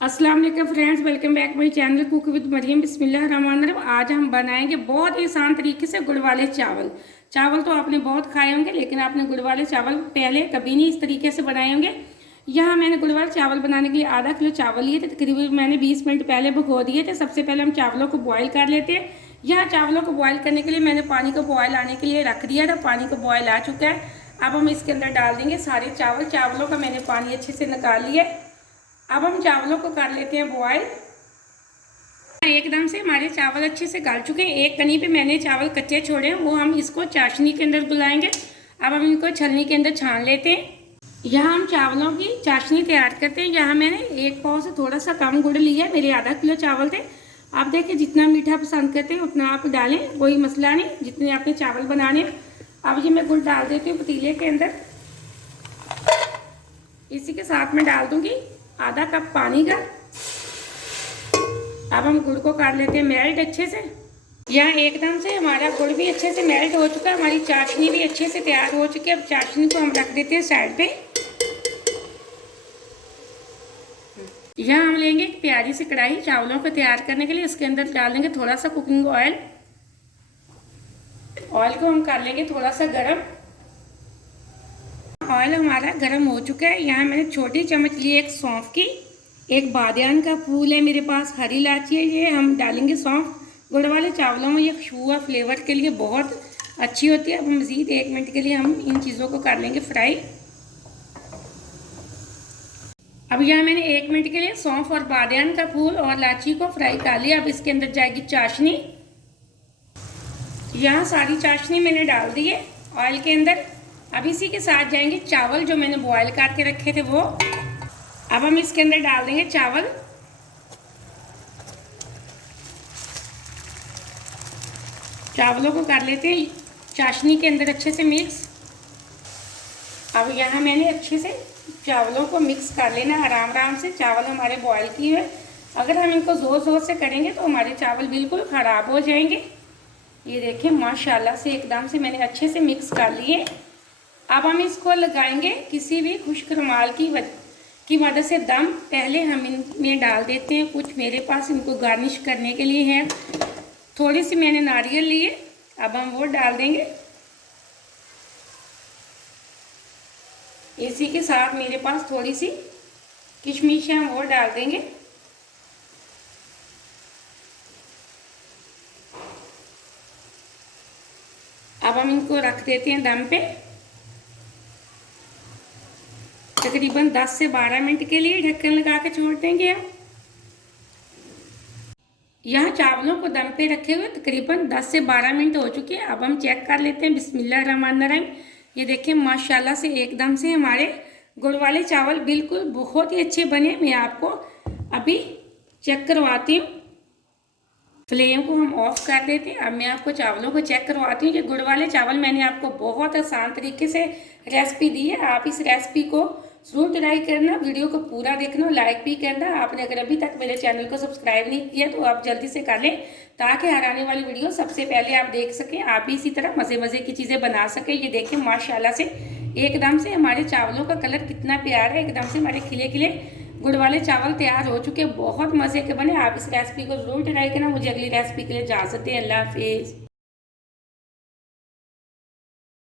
अस्सलाम वालेकुम friends, welcome back my channel cook with Mariyam. बिस्मिल्लाहिर्रहमानिर्रहीम। आज हम बनाएंगे बहुत ही आसान तरीके से गुड़ वाले चावल। चावल तो आपने बहुत खाए होंगे, लेकिन आपने गुड़ वाले चावल पहले कभी नहीं इस तरीके से बनाए होंगे। यहाँ मैंने गुड़ वाले चावल बनाने के लिए आधा किलो चावल लिए थे। तकरीबन मैंने 20 मिनट पहले भिगो दिए थे। सबसे पहले हम चावलों को बॉयल कर लेते हैं। यहाँ चावलों को बॉयल करने के लिए मैंने पानी को बॉयल आने के लिए रख दिया था। पानी को बॉयल आ चुका है। अब हम इसके अंदर डाल देंगे सारे चावल। चावलों का मैंने पानी अच्छे से निकाल लिया। अब हम चावलों को कर लेते हैं बॉयल। एकदम से हमारे चावल अच्छे से गल चुके हैं। एक कनी पे मैंने चावल कच्चे छोड़े हैं, वो हम इसको चाशनी के अंदर गुलाएंगे। अब हम इनको छलनी के अंदर छान लेते हैं। यहाँ हम चावलों की चाशनी तैयार करते हैं। यहाँ मैंने एक पाव से थोड़ा सा कम गुड़ लिया है। मेरे आधा किलो चावल थे। आप देखिए जितना मीठा पसंद करते हैं उतना आप डालें, कोई मसला नहीं, जितने आपने चावल बनाने। अब ये मैं गुड़ डाल देती हूँ पतीले के अंदर। इसी के साथ में डाल दूंगी आधा कप पानी का। अब हम गुड़ को कर लेते हैं मेल्ट अच्छे से। यहाँ एकदम से हमारा गुड़ भी अच्छे से मेल्ट हो चुका है। हमारी चाशनी भी अच्छे से तैयार हो चुकी है। अब चाशनी को हम रख देते हैं साइड पे। यहाँ हम लेंगे एक प्यारी सी कढ़ाई चावलों को तैयार करने के लिए। इसके अंदर डाल देंगे थोड़ा सा कुकिंग ऑयल। ऑयल को हम कर लेंगे थोड़ा सा गर्म। ऑयल हमारा गर्म हो चुका है। यहाँ मैंने छोटी चम्मच ली एक सौंफ की, एक बादियान का फूल है मेरे पास, हरी इलायची है। ये हम डालेंगे सौंफ। गुड़ वाले चावलों में ये खुशबू और फ्लेवर के लिए बहुत अच्छी होती है। अब मज़ीद 1 मिनट के लिए हम इन चीज़ों को कर लेंगे फ्राई। अब यहाँ मैंने 1 मिनट के लिए सौंफ और बादियान का फूल और इलायची को फ्राई कर लिया। अब इसके अंदर जाएगी चाशनी। यहाँ सारी चाशनी मैंने डाल दी है ऑयल के अंदर। अब इसी के साथ जाएंगे चावल जो मैंने बॉयल करके रखे थे वो। अब हम इसके अंदर डाल देंगे चावल। चावलों को कर लेते हैं चाशनी के अंदर अच्छे से मिक्स। अब यहाँ मैंने अच्छे से चावलों को मिक्स कर लेना आराम आराम से। चावल हमारे बॉयल किए हुए। अगर हम इनको ज़ोर ज़ोर से करेंगे तो हमारे चावल बिल्कुल ख़राब हो जाएंगे। ये देखिए माशाल्लाह से एकदम से मैंने अच्छे से मिक्स कर लिए। अब हम इसको लगाएंगे किसी भी खुश्क रुमाल की मदद से दम। पहले हम इनमें डाल देते हैं कुछ मेरे पास इनको गार्निश करने के लिए है। थोड़ी सी मैंने नारियल लिए, अब हम वो डाल देंगे। इसी के साथ मेरे पास थोड़ी सी किशमिश है, हम वो डाल देंगे। अब हम इनको रख देते हैं दम पे तकरीबन 10 से 12 मिनट के लिए। ढक्कन लगा के छोड़ देंगे हम। यहाँ चावलों को दम पे रखे हुए तकरीबन 10 से 12 मिनट हो चुके हैं। अब हम चेक कर लेते हैं। बिस्मिल्लाहिर्रहमानिर्रहीम। ये देखिए माशाल्लाह से एकदम से हमारे गुड़ वाले चावल बिल्कुल बहुत ही अच्छे बने। मैं आपको अभी चेक करवाती हूँ। फ्लेम को हम ऑफ कर देते हैं। अब मैं आपको चावलों को चेक करवाती हूँ। कि गुड़ वाले चावल मैंने आपको बहुत आसान तरीके से रेसिपी दी है। आप इस रेसिपी को ज़रूर ट्राई करना, वीडियो को पूरा देखना, लाइक भी करना। आपने अगर अभी तक मेरे चैनल को सब्सक्राइब नहीं किया तो आप जल्दी से कर लें, ताकि हर आने वाली वीडियो सबसे पहले आप देख सकें। आप भी इसी तरह मज़े मज़े की चीज़ें बना सकें। ये देखें माशाल्लाह से एकदम से हमारे चावलों का कलर कितना प्यारा है। एकदम से हमारे खिले खिले गुड़ वाले चावल तैयार हो चुके हैं। बहुत मज़े के बने। आप इस रेसिपी को ज़रूर ट्राई करना। मुझे अगली रेसिपी के लिए इजाज़त दें। अल्लाह हाफिज़।